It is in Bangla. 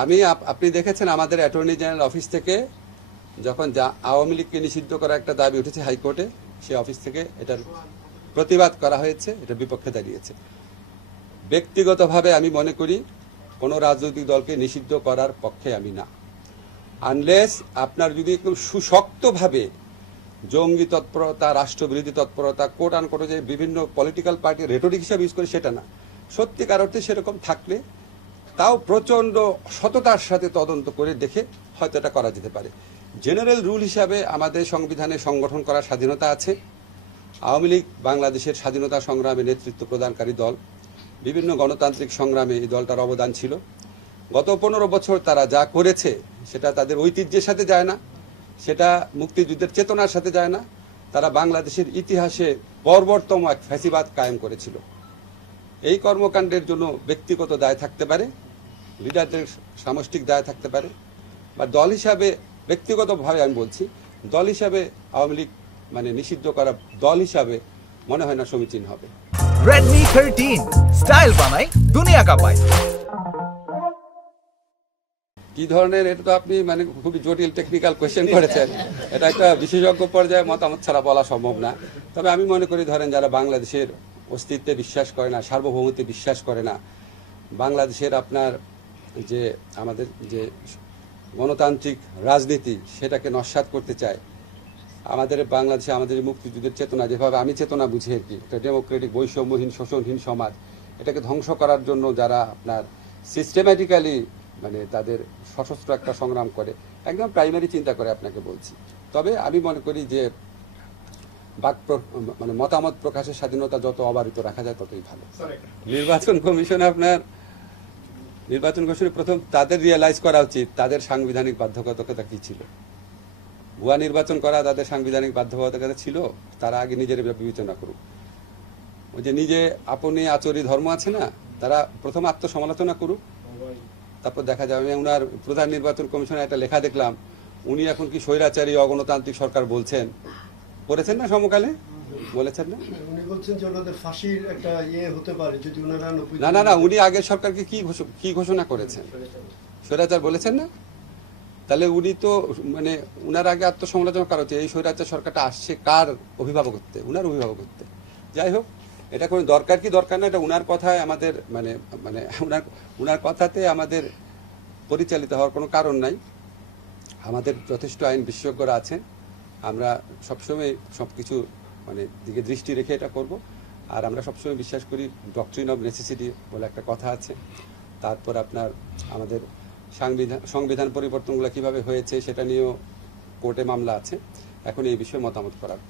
আপনি দেখেছেন আমাদের অ্যাটর্নি জেনারেল অফিস থেকে যখন আওয়ামী লীগকে নিষিদ্ধ করা একটা দাবি উঠেছে হাইকোর্টে, সে অফিস থেকে এটার প্রতিবাদ করা হয়েছে, এটার বিপক্ষে দাঁড়িয়েছে। ব্যক্তিগতভাবে আমি মনে করি কোনো রাজনৈতিক দলকে নিষিদ্ধ করার পক্ষে আমি না, আনলেস আপনার যদি একদম সুশক্তভাবে জঙ্গি তৎপরতা, রাষ্ট্রবিরোধী তৎপরতা, কোট আনকোট যে বিভিন্ন পলিটিক্যাল পার্টি রেটরিক হিসাবে ইউজ করে সেটা না, সত্যিকার অর্থে সেরকম থাকলে তাও প্রচণ্ড সততার সাথে তদন্ত করে দেখে হয়তো এটা করা যেতে পারে। জেনারেল রুল হিসাবে আমাদের সংবিধানে সংগঠন করার স্বাধীনতা আছে। আওয়ামী লীগ বাংলাদেশের স্বাধীনতা সংগ্রামে নেতৃত্ব প্রদানকারী দল, বিভিন্ন গণতান্ত্রিক সংগ্রামে এই দলটার অবদান ছিল। গত 15 বছর তারা যা করেছে সেটা তাদের ঐতিহ্যের সাথে যায় না, সেটা মুক্তিযুদ্ধের চেতনার সাথে যায় না। তারা বাংলাদেশের ইতিহাসে বর্বরতম এক ফ্যাসিবাদ কায়েম করেছিল। এই কর্মকাণ্ডের জন্য ব্যক্তিগত দায় থাকতে পারে, লিডারদের সামষ্টিক দায় থাকতে পারে, বা দল হিসাবে ব্যক্তিগতভাবে আমি বলছি, দল হিসাবে আওয়ামী লীগ মানে নিষিদ্ধ করা দল হিসাবে মনে হয় না সমীচীন হবে। Redmi 13 স্টাইল বানাই দুনিয়া কাঁপায়। কি ধরনের, এটা তো আপনি মানে খুবই জটিল টেকনিক্যাল কোয়েশ্চেন করেছেন। এটা একটা বিশেষজ্ঞ পর্যায়ে মতামত ছাড়া বলা সম্ভব না। তবে আমি মনে করি, ধরেন যারা বাংলাদেশের অস্তিত্বে বিশ্বাস করে না, সার্বভৌমত্বে বিশ্বাস করে না, বাংলাদেশের আপনার যে আমাদের যে গণতান্ত্রিক রাজনীতি সেটাকে নস্যাৎ করতে চায়, আমাদের বাংলাদেশে আমাদের মুক্তিযুদ্ধের চেতনা যেভাবে আমি চেতনা বুঝি আর কি, একটা ডেমোক্রেটিক বৈষম্যহীন শোষণহীন সমাজ, এটাকে ধ্বংস করার জন্য যারা আপনার সিস্টেম্যাটিক্যালি মানে তাদের সশস্ত্র একটা সংগ্রাম করে, একদম প্রাইমারি চিন্তা করে আপনাকে বলছি। তবে আমি মনে করি যে মানে মতামত প্রকাশের স্বাধীনতা যত অবারিত রাখা যায় ততই ভালো। নির্বাচন কমিশনে প্রথম তাদের রিয়েলাইজ করা উচিত তাদের সাংবিধানিক বাধ্যবাধকতা কি ছিল। ভুয়া নির্বাচন করা তাদের সাংবিধানিক বাধ্যবাধকতা ছিল, তারা আগে নিজের বিবেচনা করুক। ওই যে নিজে আপনি আচরি ধর্ম আছে না, তারা প্রথম আত্মসমালোচনা করুক, তারপর দেখা যাবে। আমি ওনার প্রধান নির্বাচন কমিশনে একটা লেখা দেখলাম, উনি এখন কি স্বৈরাচারী অগণতান্ত্রিক সরকার বলছেন, করেছেন না সমকালে বলেছেন না, উনি বলছেন যে ওনাদের ফাঁসির একটা ইয়ে হতে পারে যদি ওনারা না উনি আগের সরকারকে কি ঘোষণা করেছেন, স্বৈরাচার বলেছেন না। তাহলে উনি তো মানে উনার আগে আত্মসমালোচনা করা হচ্ছে, এই স্বৈরাচার সরকারটা আসছে কার অভিভাবকত্বে, উনার অভিভাবকত্বে। যাই হোক, এটা কোনো দরকার কি দরকার না, এটা উনার কথায় আমাদের মানে মানে উনার কথাতে আমাদের পরিচালিত হওয়ার কোনো কারণ নাই। আমাদের যথেষ্ট আইন বিশেষজ্ঞরা আছেন, আমরা সবসময় সবকিছু মানে দিকে দৃষ্টি রেখে এটা করব। আর আমরা সবসময় বিশ্বাস করি ডক্ট্রিন অফ নেসেসিটি বলে একটা কথা আছে। তারপর আপনার আমাদের সংবিধান পরিবর্তনগুলো কিভাবে হয়েছে সেটা নিয়েও কোর্টে মামলা আছে। এখন এই বিষয়ে মতামত করার